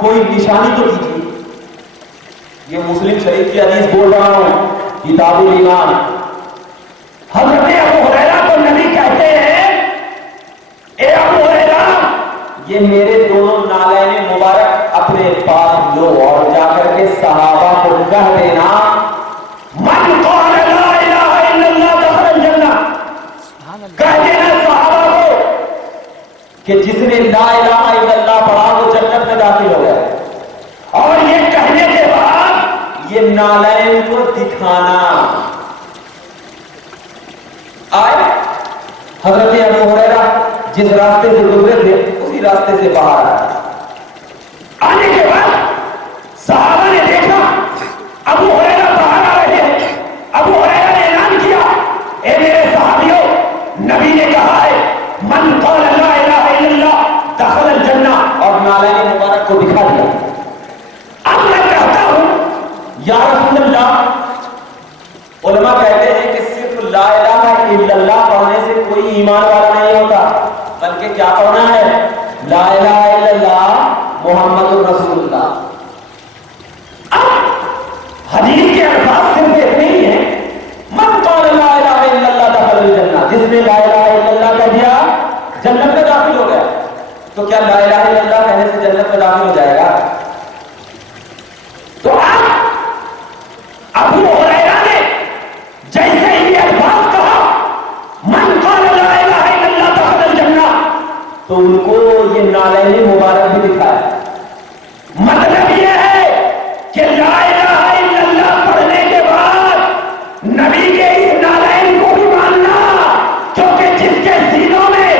کوئی نشانی تو دیجیے. یہ مسلم شریف کی حدیث بول رہا ہوں، کتاب الایمان. حضرت ابو ہریرہ کو نبی کہتے ہیں اے ابو ہریرہ یہ میرے دونوں نالین مبارک اپنے پاس لو اور جا کر کے صحابہ کو کہہ دینا من قال لا الہ الا اللہ دخل الجنہ. کہہ دینا صحابہ کو کہ جس نے لا الہ الا اللہ پڑھا وہ جنت میں داخل ہو گیا. اور یہ کہنے کے بعد یہ نالین کو دکھانا. آئے حضرت ابو ہریرہ جس راستے سے گزرے تھے اسی راستے سے باہر آئے. آنے کے بعد صحابہ نے دیکھا ابو ہریرہ باہر آ رہے ہیں. ابو ہریرہ نے اعلان کیا اے میرے صحابیوں نبی نے کہا ہے من قال لا الہ الا اللہ دخل الجنہ اور نالین مبارک کو دکھا دیا. اب میں کہتا ہوں یا رسول اللہ، علماء کہتے ہیں کہ صرف لا الہ الا اللہ پڑھنے سے کوئی ایمان والا نہیں ہوتا، بلکہ کیا پڑھنا ہے؟ لا الہ الا اللہ محمد رسول اللہ. اب حدیث کے الفاظ صرف اتنے ہی ہیں من قال لا الہ الا اللہ دخل الجنہ. جس نے لا الہ الا اللہ کہہ دیا جنت میں داخل ہو گیا. تو کیا لا الہ الا اللہ کہنے سے جنت میں داخل ہو جائے گا؟ تو ابو ہریرہ نے جیسے ہی الفاظ کہا من قال لا الہ الا اللہ دخل الجنہ تو ان کو یہ نالین مبارک بھی دکھایا. مطلب یہ ہے کہ لا الہ الا اللہ پڑھنے کے بعد نبی کے اس نالین کو بھی ماننا، کیونکہ جس کے سینوں میں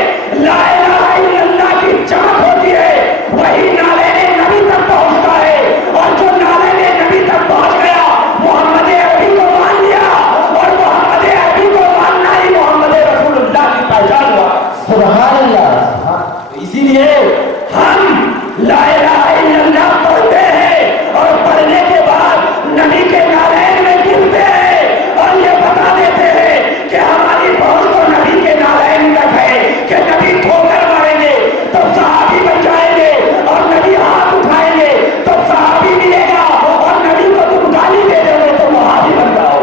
لا الہ الا اللہ کی چمک ہوتی ہے وہی نالین نبی تک پہنچتا ہے. اور جو نالین نبی تک پہنچ گیا محمد عربی کو مان لیا، اور محمد عربی کو ماننا ہی محمد رسول اللہ کی پہچان ہوا. سبحان اللہ. اسی لیے ہم لا الہ الا اللہ پڑھتے ہیں اور پڑھنے کے بعد نبی کے نالین میں گرتے ہیں اور یہ بتا دیتے ہیں کہ ہماری پہنچ تو نبی کے نالین تک ہے کہ نبی ٹھوکر ماریں گے تو صحابی بن جائیں گے، اور نبی ہاتھ اٹھائیں گے تو صحابی ملے گا، اور نبی کو تم گالی دے دو گے تو صحابی بن جاؤ.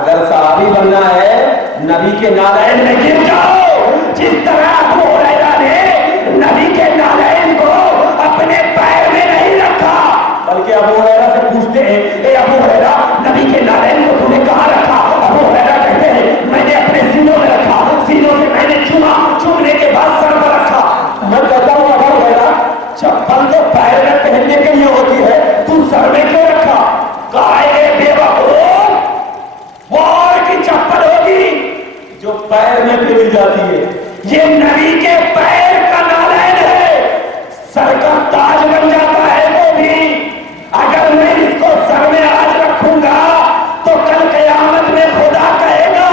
اگر صحابی بننا ہے نبی کے نالین میں گر جاؤ. جس طرح ابو ہریرہ نے نبی کے نالین کو اپنے پیر میں نہیں رکھا، بلکہ ابو ہریرہ سے پوچھتے ہیں اے ابو ہریرہ نبی کے نالین کو تم نے کہاں رکھا؟ ابو ہریرہ کہتے ہیں میں نے اپنے سینوں میں رکھا، سینوں سے میں نے چوما، چومنے کے بعد سر پر رکھا. میں کہتا ہوں ابو ہریرہ چپل تو پیر میں پہننے کے لیے ہوتی ہے، تو سر میں کیوں رکھا؟ کہا اے بے وقوف وہ اور کی چپل ہوگی جو پیر میں پہنی جاتی ہے، یہ نبی کے پیر کا نالین ہے، سر کا تاج بن جاتا ہے. وہ بھی اگر میں اس کو سر میں آج رکھوں گا تو کل قیامت میں خدا کہے گا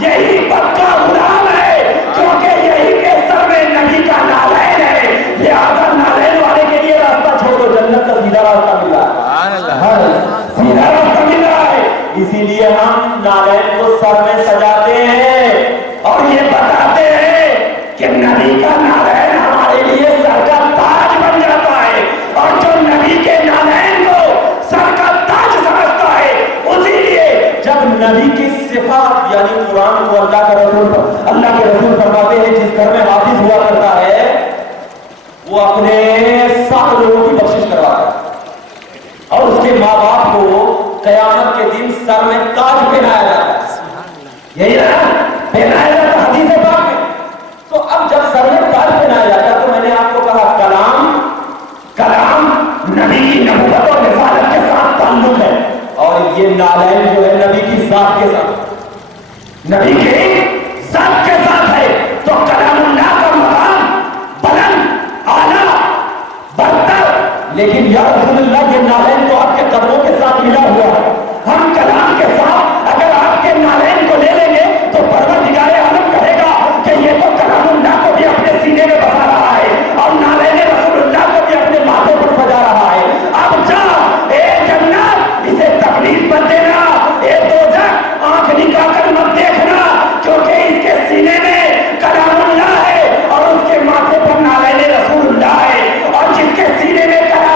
یہی پکا غلام ہے، کیونکہ یہی کے سر میں نبی کا نالین ہے. لہذا نالین والے کے لیے راستہ چھوڑ دو، جنت کا سیدھا راستہ مل رہا ہے، سیدھا راستہ مل رہا ہے. اسی لیے ہم نالین کو سر میں سجاتے ہیں اور یہ بتاتے ہیں کہ نبی کا نالین ہمارے لیے سر کا تاج بن جاتا ہے. اور جو نبی کے نالین کو سر کا تاج سمجھتا ہے، اسی لیے جب نبی کی صفات یعنی قرآن کو اللہ کے رسول فرماتے ہیں جس گھر میں حافظ ہوا کرتا ہے وہ اپنے 7 لوگوں کی بخشش کرواتا ہے اور اس کے ماں باپ کو قیامت کے دن سر میں تاج پہنایا جاتا ہے. یہی نا پہنایا جاتا حدیث پاک میں. تو اب جب سر میں تاج پہنایا جاتا ہے تو میں نے آپ کو کہا کلام نبی کی نبوت اور رسالت کے ساتھ تعلق ہے، اور یہ نالین جو ہے نبی کی ذات کے ساتھ، نبی کی ذات کے ساتھ ہے. تو کلام اللہ کا مقام بلند اعلیٰ برتر، لیکن یا رسول اللہ یہ نالین تو آپ کے قدموں کے ساتھ ملا ہوا ہے. ہم کلام کے ساتھ اگر آپ کے نالین کو لے لیں گے تو پروردگار عالم کہے گا کہ یہ تو کلام اللہ کو بھی اپنے سینے میں بسا رہا ہے اور نالین رسول اللہ کو بھی اپنے ماتھے پر سجا رہا ہے. اب جا اے جنت اسے تکلیف مت دینا، اے دوزخ آنکھ نکال کر مت دیکھنا، کیونکہ اس کے سینے میں کلام اللہ ہے اور اس کے ماتھے پر نالین رسول اللہ ہے. اور جس کے سینے میں کلام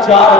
4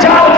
4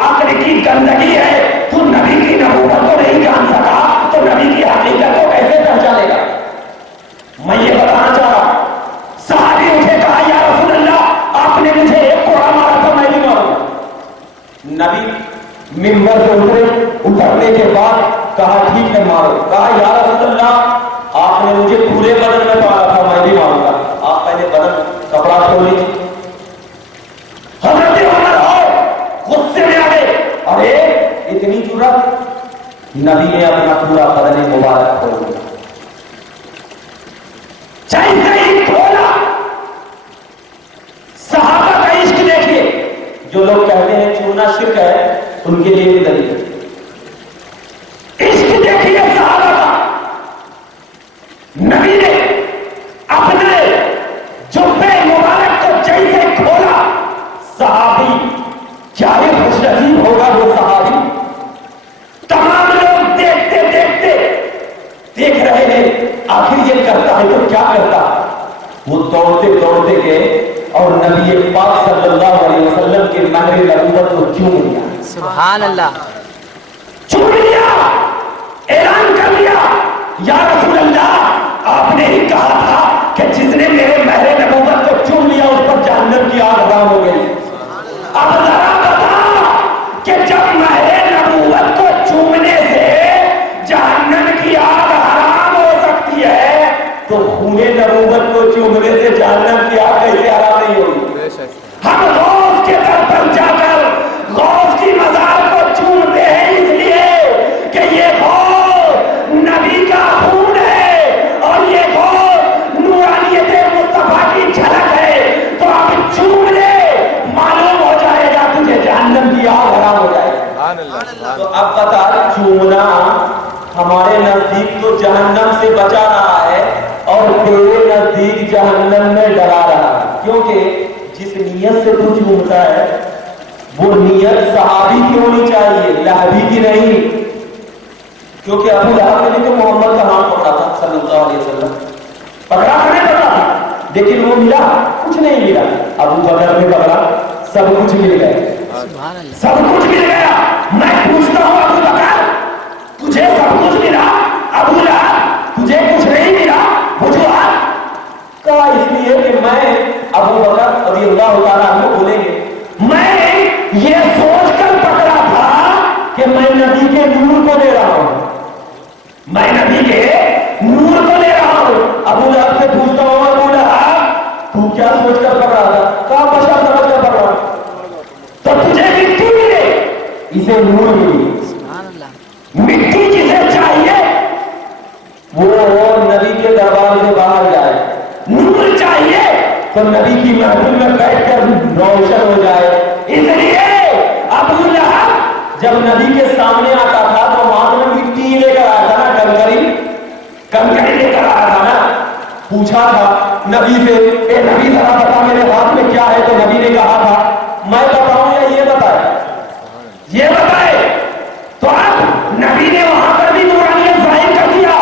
عقل کی گندگی ہے، تو نبی کی نبوت کو نہیں جان سکا تو نبی کی حقیقت کو کیسے پہچانے گا؟ میں یہ بتانا چاہ رہا ہوں، صحابی اٹھے کہا یا رسول اللہ آپ نے مجھے ایک کوڑا مارا تھا میں بھی ماروں گا۔ نبی منبر سے اترنے کے بعد کہا ٹھیک ہے مارو۔ کہا یا رسول اللہ آپ نے مجھے پورے بدن میں مارا تھا میں بھی ماروں گا۔ آپ پہلے بدن کپڑا کھول لیجیے۔ حضرت عمر اور غصے میں آ گئے، ارے اتنی جرأت؟ نبی نے اپنا پورا بدن مبارک کھول دیا، جیسے ہی کھولا۔ صحابہ کا عشق دیکھیے، جو لوگ کہتے ہیں چونا شرک ہے ان کے لیے بھی دلیل ہے۔ عشق دیکھیے صحابہ کا، نبی نے اپنے جبے مبارک کو جیسے کھولا، صحابی کیا ہی خوش نصیب ہوگا وہ صحابی۔ تمام لوگ دیکھتے دیکھتے دیکھ رہے ہیں آخر یہ کرتا ہے تو کیا کرتا؟ وہ دوڑتے دوڑتے گئے اور نبی پاک صلی اللہ علیہ وسلم کے مہر نبوت کو چوم لیا۔ سبحان اللہ، چوم لیا، اعلان کر دیا یا رسول اللہ آپ نے ہی کہا تھا کہ جس نے میرے مہر نبوت کو چوم لیا اس پر جہنم کی آگ حرام ہو گئی۔ اب ذرا بتا کہ جب مہر نبوت کو چومنے سے جہنم کی آگ حرام ہو سکتی ہے تو خون نبوت کو چومنے سے جہنم کی آگ کیسے حرام نہیں ہوگی؟ ہم غوث کے در پر جا کر غوث کی مزار کو چومتے ہیں اس لیے کہ یہ غوث نبی کا خون ہے اور یہ غوث نورانیت مصطفیٰ کی جھلک ہے، تو اب چوم لے، معلوم ہو جائے گا تجھے جہنم کی آگ حرام ہو جائے گا۔ تو اب بتا، چومنا ہمارے نزدیک تو جہنم سے بچا رہا ہے اور تیرے نزدیک جہنم میں ڈرا رہا ہے، کیونکہ جس نیت سے تو چومتا ہے وہ نیت صحابی کی ہونی چاہیے، لہبی کی نہیں۔ کیونکہ ابو لہب نے تو محمد کا نام پکڑا تھا صلی اللہ علیہ وسلم، پکڑا نہیں پکڑا تھا، لیکن وہ ملا کچھ نہیں ملا۔ ابو بکر نے پکڑا، سب کچھ مل گیا، سب کچھ مل گیا۔ میں پوچھتا ہوں ابو بکر تجھے سب کچھ ملا، ابو لہب تجھے کچھ نہیں ملا، وجوہات کا اس لیے کہ میں ابو بکر رضی اللہ تعالیٰ عنہ بولیں گے میں یہ سوچ کر پکڑا تھا کہ میں نبی کے نور کو دے رہا ہوں، میں نبی کے نور کو دے رہا ہوں۔ ابو لہب سے پوچھتا ہوں ابو لہب تو کیا سوچ کر پکڑا تھا؟ کہاں بشا سمجھ کر پکڑا؟ تو تجھے مٹی ملے، اسے نور ملی۔ مٹی جسے چاہیے وہ نبی کے دربار سے باہر جائے، نور چاہیے تو نبی کی محفل میں بیٹھ کر روشن ہو جائے۔ اس لیے ابو لہب جب نبی کے سامنے آتا تھا تو ہاتھ میں مٹی لے کر آیا تھا نا، کنکری لے کر آیا تھا نا۔ پوچھا تھا نبی سے اے نبی ذرا بتا میرے ہاتھ میں کیا ہے، تو نبی نے کہا تھا میں بتاؤں یا یہ بتائے؟ یہ بتائے۔ تو اب نبی نے وہاں پر بھی نورانیت ظاہر کر دیا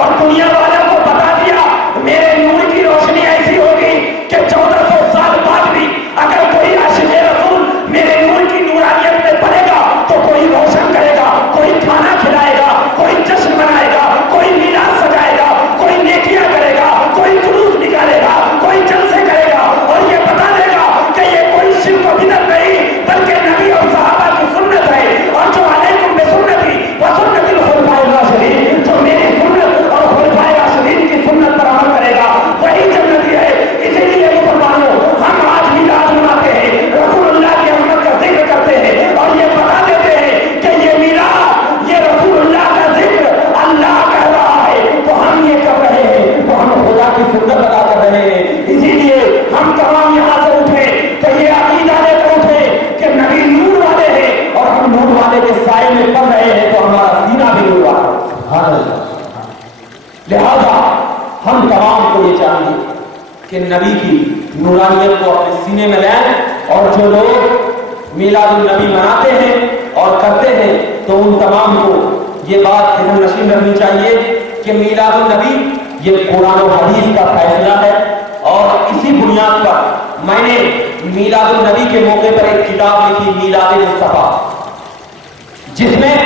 اور دنیا والوں کو بتا دیا میرے نور کی روشنی ایسی ہوگی کہ 1400 سال بعد بھی اگر کوئی عاشق رسول میرے نور کی نورانیت میں پڑے گا تو کوئی روشن کرے گا، کوئی کھانا کھلائے گا، کوئی جشن منائے گا، کوئی میلاد سجائے گا، کوئی نیکیاں کرے گا، کوئی جلوس نکالے گا، کوئی جلسے کرے گا اور یہ بتا دے گا کہ یہ کوئی شرک و بدعت نہیں بلکہ نبی اور صحابہ کی سنت ہے، اور جو علیکم بسنتی وسنت الخلفاء الراشدین، جو میری سنت اور خلفاء راشدین کی سنت پر عمل کرے گا وہی جنتی ہے۔ اسی لیے مسلمانوں ہم آج میلاد مناتے ہیں، رسول اللہ کی عظمت کا ذکر کرتے ہیں اور یہ بتا دیتے ہیں کہ یہ میلاد یہ رسول اللہ کا ذکر اللہ کہہ رہا ہے تو ہم یہ کر رہے ہیں، تو ہم خدا کی سنت ادا کر رہے ہیں۔ اسی لیے ہم تمام یہاں سے اٹھے تو یہ عقیدہ لے کر اٹھے کہ نبی نور والے ہیں اور ہم نور والے کے سائے میں پڑھ رہے ہیں تو ہمارا سینہ بھی نور والا ہے۔ لہذا ہم تمام کو یہ چاہیے کہ نبی کی نورانیت کو اپنے سینے میں لائیں، اور جو لوگ میلاد النبی مناتے ہیں اور کرتے ہیں تو ان تمام کو یہ بات ذہن نشین رکھنی چاہیے کہ میلاد النبی یہ قرآن و حدیث کا فیصلہ ہے، اور اسی بنیاد پر میں نے میلاد النبی کے موقع پر ایک کتاب لکھی، میلاد مصطفیٰ۔ جس میں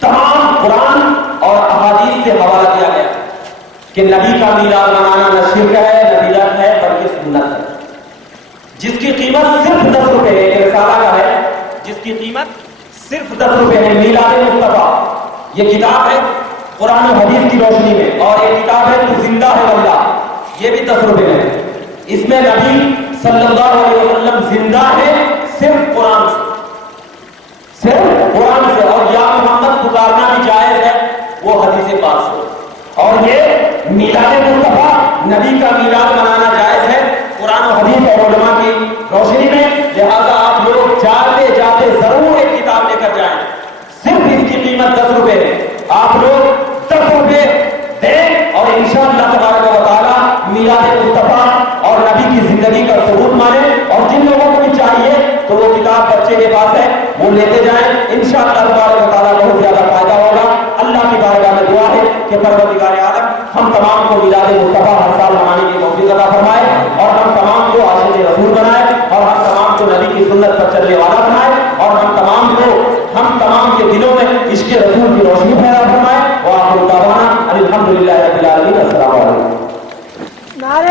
تمام قرآن اور احادیث سے حوالہ دیا گیا کہ نبی کا میلاد منانا نہ شرک ہے نہ بدعت ہے بلکہ سنت ہے، جس کی قیمت صرف 10 روپے ہے، ایک رسالہ کا ہے جس کی قیمت صرف 10 روپے ہے، میلاد مصطفیٰ۔ یہ کتاب ہے قرآن و حدیث کی روشنی میں، اور یہ کتاب ہے تو زندہ ہے واللہ، یہ بھی 10 روپے ہے۔ اس میں نبی صلی اللہ علیہ وسلم زندہ ہے صرف قرآن سے، صرف قرآن سے، اور یا محمد پکارنا بھی جائز ہے وہ حدیث پاک سے۔ اور یہ میلاد مصطفیٰ، نبی کا میلاد منانا جائز ہے قرآن و حدیث اور علماء کی روشنی میں، لہذا آپ لوگ جاتے جاتے ضرور ایک کتاب لے کر جائیں، صرف اس کی قیمت 10 روپے ہے، آپ لوگ 10 روپے دیں اور انشاءاللہ تبارک و تعالی میلاد مصطفیٰ اور نبی کی زندگی کا ثبوت مانیں، اور جن لوگوں کو بھی چاہیے تو وہ کتاب بچے کے پاس ہے وہ لیتے جائیں، انشاءاللہ تبارک و تعالی بہت زیادہ فائدہ ہوگا۔ اللہ کی بارگاہ میں دعا ہے کہ پروردگار عالم ہم تمام کو میلاد مصطفیٰ ہر سال منانے کی توفیق عطا فرمائے، اور ہم تمام کو عاشق رسول بنائے، اور ہم تمام کو نبی کی سنت پر چلنے والا